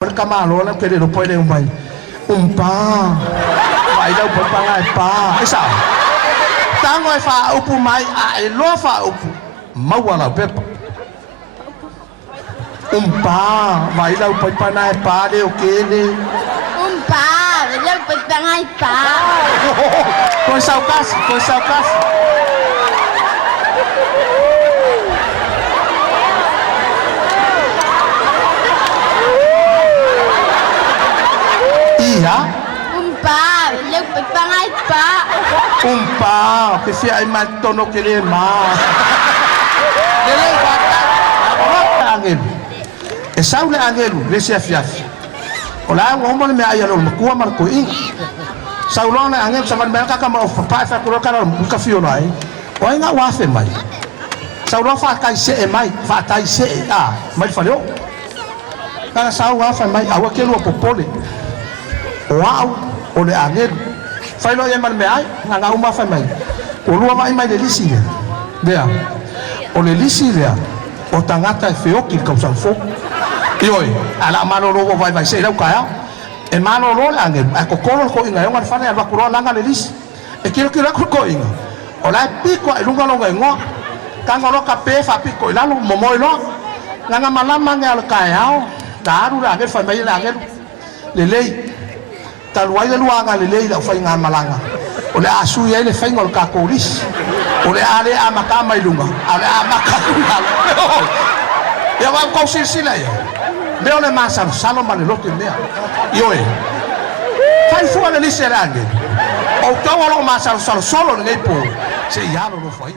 Kamalo lang kaya no pwede umay. Umpa. May daw pagpangay pa. Isa. Tango ay fa upo may ay lo fa upo. Mawala pepa. Umpa. May daw pagpangay pa de okele. Umpa. May daw pagpangay pa. Konsaukas. Iya. Umpa. May daw pagpangay pa. Umpa. Kasi ay matono kele ma. Dele bata. Angel. Esau le angel. Lesia fiaf. Ola ngomong me ayalo makuha marko ing. Saulong na angel sa mereka ka mau pa fa kulo ka ka fio nai. Oi nga wafe mai. Saulong fa kai se mai, fa tai se mai fa leo. Kana sau wafe mai awa kelo popole. Wow, ole angel. Fa lo yeman me ai, nga uma fa mai. O lua mai mai de lisi. Dea. Ole lisi dea. O tangata feo ki ka sang fo. Ioi, ala mano logo vai se lau kaya. E mano lo angel, ako kolo ko inga yon fa na ba kuro langa le lisi. E kilo ko inga. Ola piko e lunga longa ngo. Kangolo ka pe fa piko ila lo momoi lo. Nga malama ngal kaya. Daru la angel fa mai la angel. Lelei. Taluai le luanga lelei la fa inga malanga. Ole asu ye le fengol ka kolis. Ole ale amaka mai lunga. Ale amaka lunga. Ya va ko silsila ya. Veo le masa salo male lo que mea. Yo fai fuori le seranghe. O tawalo masa solo ngai po. Se ya lo fai.